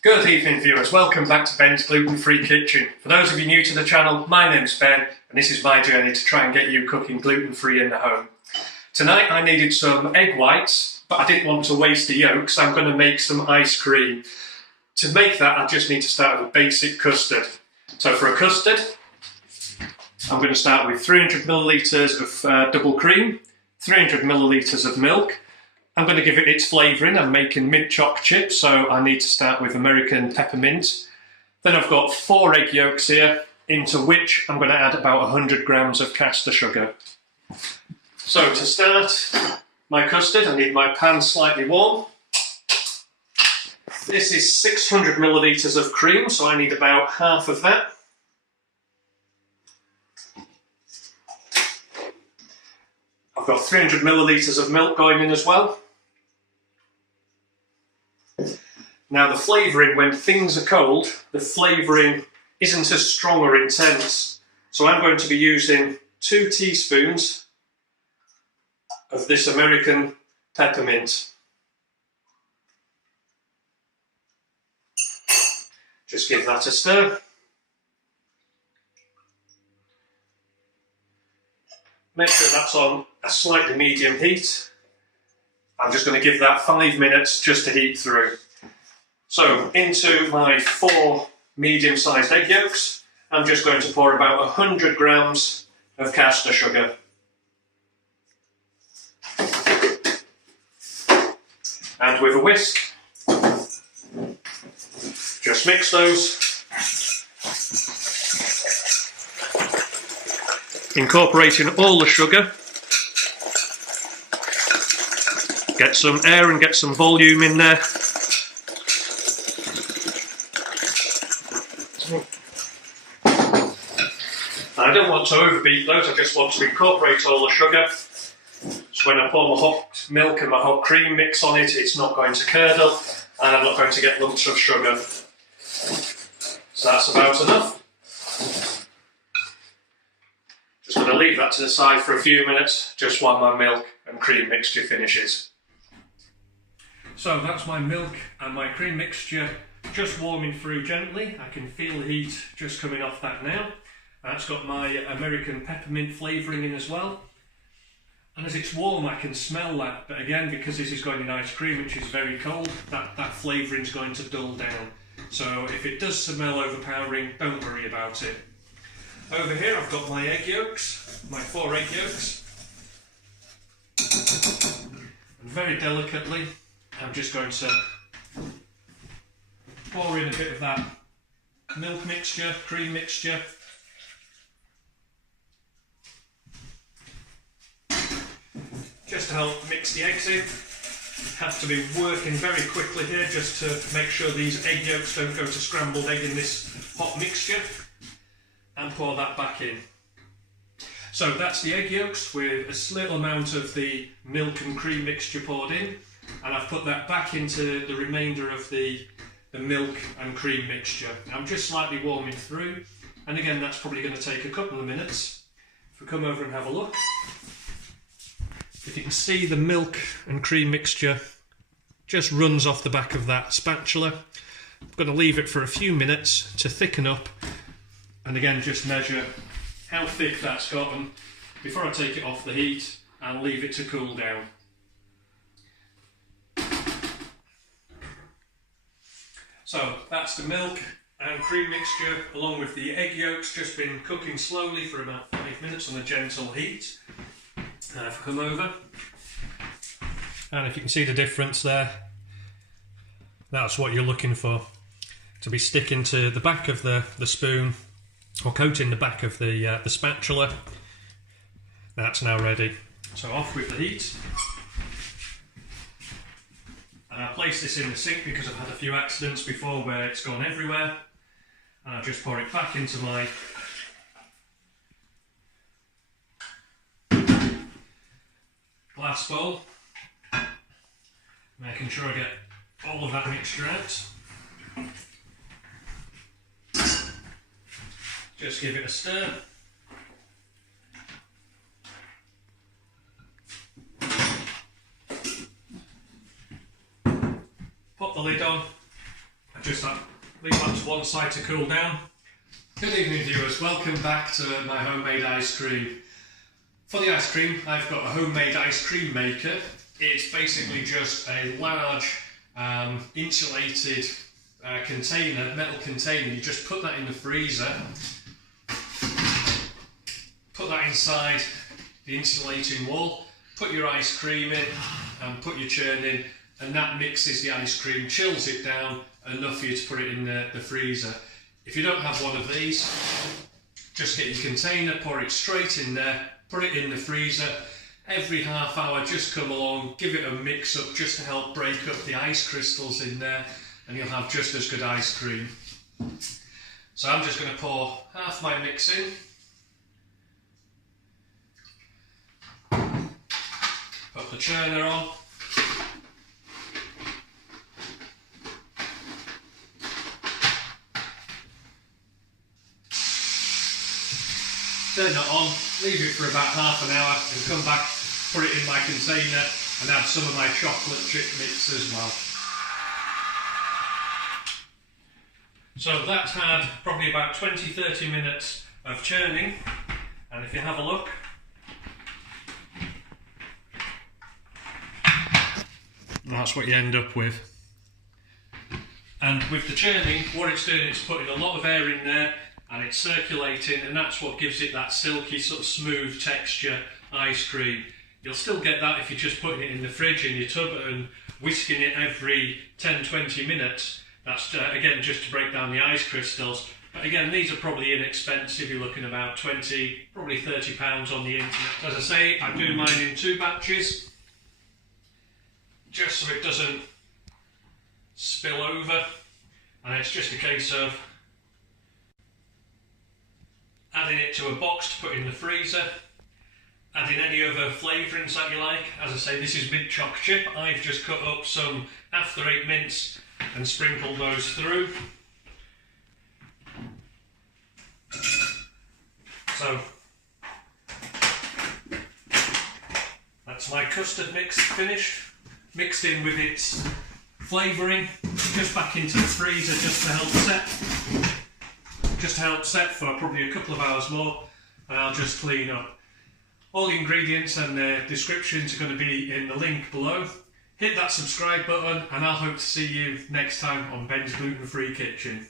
Good evening viewers, welcome back to Ben's Gluten-Free Kitchen. For those of you new to the channel, my name's Ben and this is my journey to try and get you cooking gluten-free in the home. Tonight I needed some egg whites, but I didn't want to waste the yolks, so I'm going to make some ice cream. To make that I just need to start with a basic custard. So for a custard, I'm going to start with 300 millilitres of double cream, 300 millilitres of milk. I'm going to give it its flavouring. I'm making mint choc chips, so I need to start with American peppermint. Then I've got 4 egg yolks here, into which I'm going to add about 100 grams of caster sugar. So to start my custard, I need my pan slightly warm. This is 600 millilitres of cream, so I need about half of that. I've got 300 millilitres of milk going in as well. Now the flavouring, when things are cold, the flavouring isn't as strong or intense. So I'm going to be using 2 teaspoons of this American peppermint. Just give that a stir. Make sure that's on a slightly medium heat. I'm just going to give that 5 minutes just to heat through. So into my 4 medium-sized egg yolks, I'm just going to pour about 100 grams of caster sugar. And with a whisk, just mix those. Incorporating all the sugar. Get some air and get some volume in there. I don't want to overbeat those, I just want to incorporate all the sugar. So when I pour my hot milk and my hot cream mix on it, it's not going to curdle and I'm not going to get lumps of sugar. So that's about enough. Just going to leave that to the side for a few minutes, just while my milk and cream mixture finishes. So that's my milk and my cream mixture just warming through gently. I can feel the heat just coming off that now. That's got my American peppermint flavouring in as well. And as it's warm I can smell that, but again because this is going in ice cream which is very cold, that flavouring is going to dull down. So if it does smell overpowering, don't worry about it. Over here I've got my egg yolks, my 4 egg yolks. And very delicately I'm just going to pour in a bit of that milk mixture, cream mixture. Just to help mix the eggs in. Have to be working very quickly here just to make sure these egg yolks don't go to scrambled egg in this hot mixture. And pour that back in. So that's the egg yolks with a little amount of the milk and cream mixture poured in. And I've put that back into the remainder of the milk and cream mixture. I'm just slightly warming through. And again, that's probably going to take a couple of minutes. If we come over and have a look. If you can see, the milk and cream mixture just runs off the back of that spatula. I'm going to leave it for a few minutes to thicken up and again just measure how thick that's gotten before I take it off the heat and leave it to cool down. So that's the milk and cream mixture along with the egg yolks, just been cooking slowly for about 5 minutes on a gentle heat. Now if I come over, and if you can see the difference there, that's what you're looking for, to be sticking to the back of the spoon or coating the back of the spatula. That's now ready. So off with the heat. And I'll place this in the sink because I've had a few accidents before where it's gone everywhere. And I'll just pour it back into my glass bowl, making sure I get all of that mixture out. Just give it a stir. Pop the lid on. I just leave that to one side to cool down. Good evening viewers, welcome back to my homemade ice cream. For the ice cream, I've got a homemade ice cream maker. It's basically just a large insulated container, metal container. You just put that in the freezer, put that inside the insulating wall, put your ice cream in and put your churn in, and that mixes the ice cream, chills it down enough for you to put it in the freezer. If you don't have one of these, just get your container, pour it straight in there, put it in the freezer. Every half hour just come along, give it a mix up just to help break up the ice crystals in there, and you'll have just as good ice cream. So I'm just going to pour half my mix in. Put the churner on. Turn it on, leave it for about half an hour and come back, put it in my container and add some of my chocolate chip mix as well. So that's had probably about 20-30 minutes of churning, and if you have a look, that's what you end up with. And with the churning, what it's doing is putting a lot of air in there and it's circulating, and that's what gives it that silky sort of smooth texture ice cream. You'll still get that if you're just putting it in the fridge in your tub and whisking it every 10-20 minutes. That's again just to break down the ice crystals. But again, these are probably inexpensive. You're looking about 20, probably £30 on the internet. As I say, I do mine in 2 batches, just so it doesn't spill over, and it's just a case of adding it to a box to put in the freezer, adding any other flavourings that you like. As I say, this is mint choc chip. I've just cut up some after 8 mints and sprinkled those through. So that's my custard mix finished, mixed in with its flavouring, just back into the freezer just to help set for probably a couple of hours more, and I'll just clean up. All the ingredients and the descriptions are going to be in the link below. Hit that subscribe button and I'll hope to see you next time on Ben's Gluten Free Kitchen.